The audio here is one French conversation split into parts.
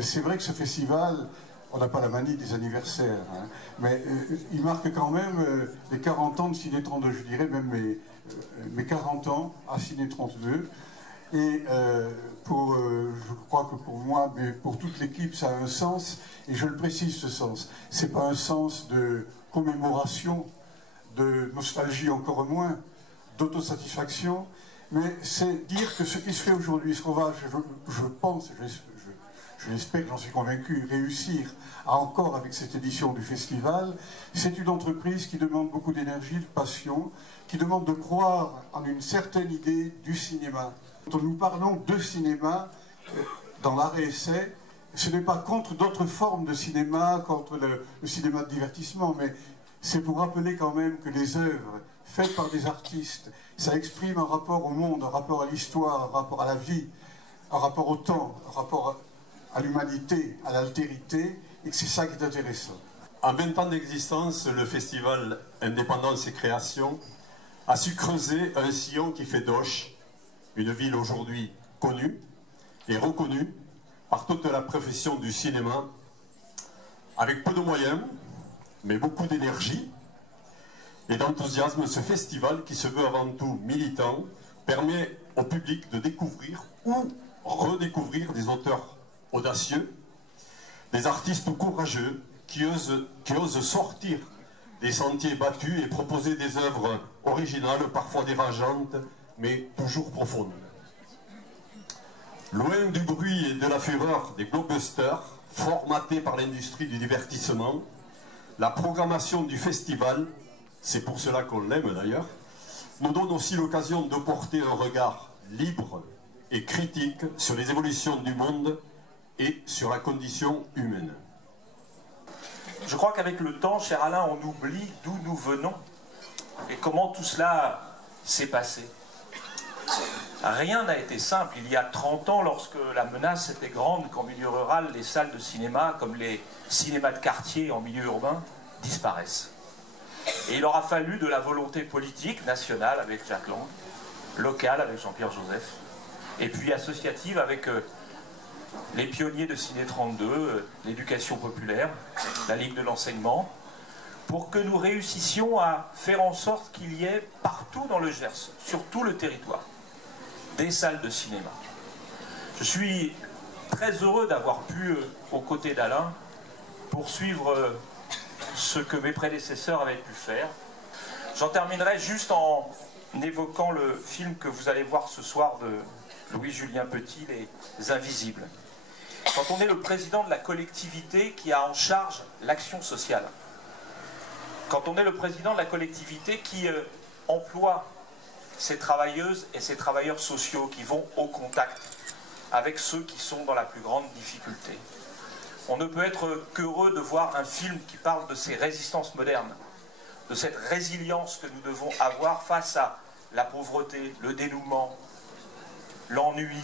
C'est vrai que ce festival, on n'a pas la manie des anniversaires, hein, mais il marque quand même les 40 ans de Ciné 32, je dirais même mes 40 ans à Ciné 32. Et je crois que pour moi, mais pour toute l'équipe, ça a un sens, et je le précise ce sens. C'est pas un sens de commémoration, de nostalgie encore moins, d'autosatisfaction, mais c'est dire que ce qui se fait aujourd'hui, ce qu'on va, je pense, je l'espère, j'en suis convaincu, réussir à encore avec cette édition du festival, c'est une entreprise qui demande beaucoup d'énergie, de passion, qui demande de croire en une certaine idée du cinéma. Quand nous parlons de cinéma, dans l'arrêt-essai, ce n'est pas contre d'autres formes de cinéma, contre le cinéma de divertissement, mais c'est pour rappeler quand même que les œuvres faites par des artistes, ça exprime un rapport au monde, un rapport à l'histoire, un rapport à la vie, un rapport au temps, un rapport à l'humanité, à l'altérité, et que c'est ça qui est intéressant. En 20 ans d'existence, le festival Indépendance et Création a su creuser un sillon qui fait d'Auch une ville aujourd'hui connue et reconnue par toute la profession du cinéma, avec peu de moyens, mais beaucoup d'énergie et d'enthousiasme. Ce festival, qui se veut avant tout militant, permet au public de découvrir ou redécouvrir des auteurs audacieux, des artistes courageux qui osent sortir des sentiers battus et proposer des œuvres originales, parfois dérangeantes, mais toujours profondes. Loin du bruit et de la fureur des blockbusters, formatés par l'industrie du divertissement, la programmation du festival, c'est pour cela qu'on l'aime d'ailleurs, nous donne aussi l'occasion de porter un regard libre et critique sur les évolutions du monde et sur la condition humaine. Je crois qu'avec le temps, cher Alain, on oublie d'où nous venons et comment tout cela s'est passé. Rien n'a été simple. Il y a 30 ans, lorsque la menace était grande qu'en milieu rural, les salles de cinéma, comme les cinémas de quartier en milieu urbain, disparaissent. Et il aura fallu de la volonté politique, nationale avec Jack Lang, locale avec Jean-Pierre Joseph, et puis associative avec les pionniers de Ciné 32, l'éducation populaire, la Ligue de l'enseignement, pour que nous réussissions à faire en sorte qu'il y ait partout dans le Gers, sur tout le territoire, des salles de cinéma. Je suis très heureux d'avoir pu, aux côtés d'Alain, poursuivre ce que mes prédécesseurs avaient pu faire. J'en terminerai juste en évoquant le film que vous allez voir ce soir de Louis-Julien Petit, Les Invisibles. Quand on est le président de la collectivité qui a en charge l'action sociale, quand on est le président de la collectivité qui emploie ces travailleuses et ces travailleurs sociaux qui vont au contact avec ceux qui sont dans la plus grande difficulté, on ne peut être qu'heureux de voir un film qui parle de ces résistances modernes, de cette résilience que nous devons avoir face à la pauvreté, le dénouement, l'ennui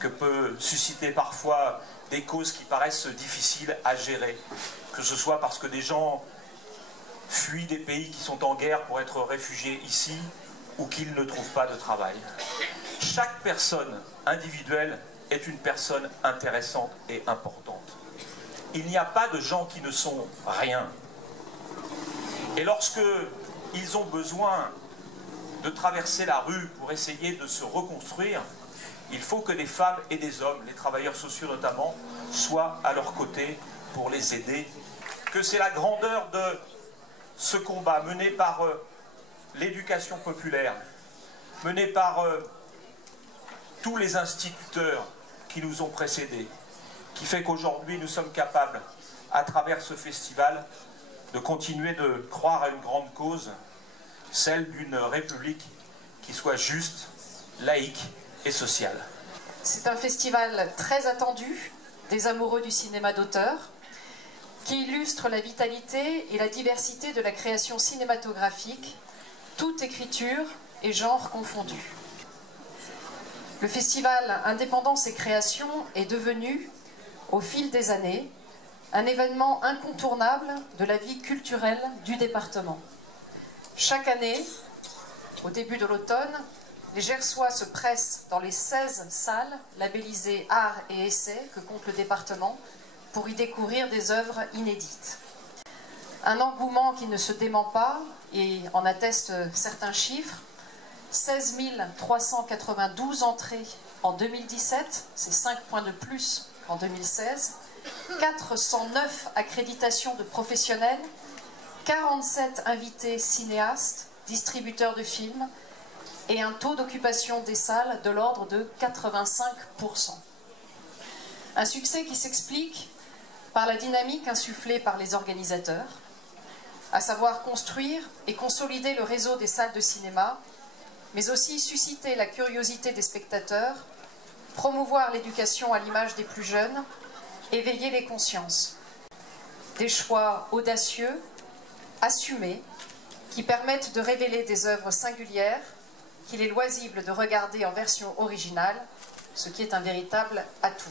que peut susciter parfois des causes qui paraissent difficiles à gérer, que ce soit parce que des gens fuient des pays qui sont en guerre pour être réfugiés ici ou qu'ils ne trouvent pas de travail. Chaque personne individuelle est une personne intéressante et importante. Il n'y a pas de gens qui ne sont rien. Et lorsque ils ont besoin de traverser la rue pour essayer de se reconstruire, il faut que des femmes et des hommes, les travailleurs sociaux notamment, soient à leur côté pour les aider. Que c'est la grandeur de ce combat mené par l'éducation populaire, mené par tous les instituteurs qui nous ont précédés, qui fait qu'aujourd'hui nous sommes capables, à travers ce festival, de continuer de croire à une grande cause, celle d'une République qui soit juste, laïque et sociale. C'est un festival très attendu des amoureux du cinéma d'auteur, qui illustre la vitalité et la diversité de la création cinématographique, toute écriture et genre confondus. Le festival Indépendance et Création est devenu, au fil des années, un événement incontournable de la vie culturelle du département. Chaque année, au début de l'automne, les Gersois se pressent dans les 16 salles labellisées Art et Essai que compte le département pour y découvrir des œuvres inédites. Un engouement qui ne se dément pas et en attestent certains chiffres. 16 392 entrées en 2017, c'est 5 points de plus qu'en 2016. 409 accréditations de professionnels, 47 invités cinéastes, distributeurs de films et un taux d'occupation des salles de l'ordre de 85%. Un succès qui s'explique par la dynamique insufflée par les organisateurs, à savoir construire et consolider le réseau des salles de cinéma, mais aussi susciter la curiosité des spectateurs, promouvoir l'éducation à l'image des plus jeunes, éveiller les consciences. Des choix audacieux, assumés, qui permettent de révéler des œuvres singulières qu'il est loisible de regarder en version originale, ce qui est un véritable atout.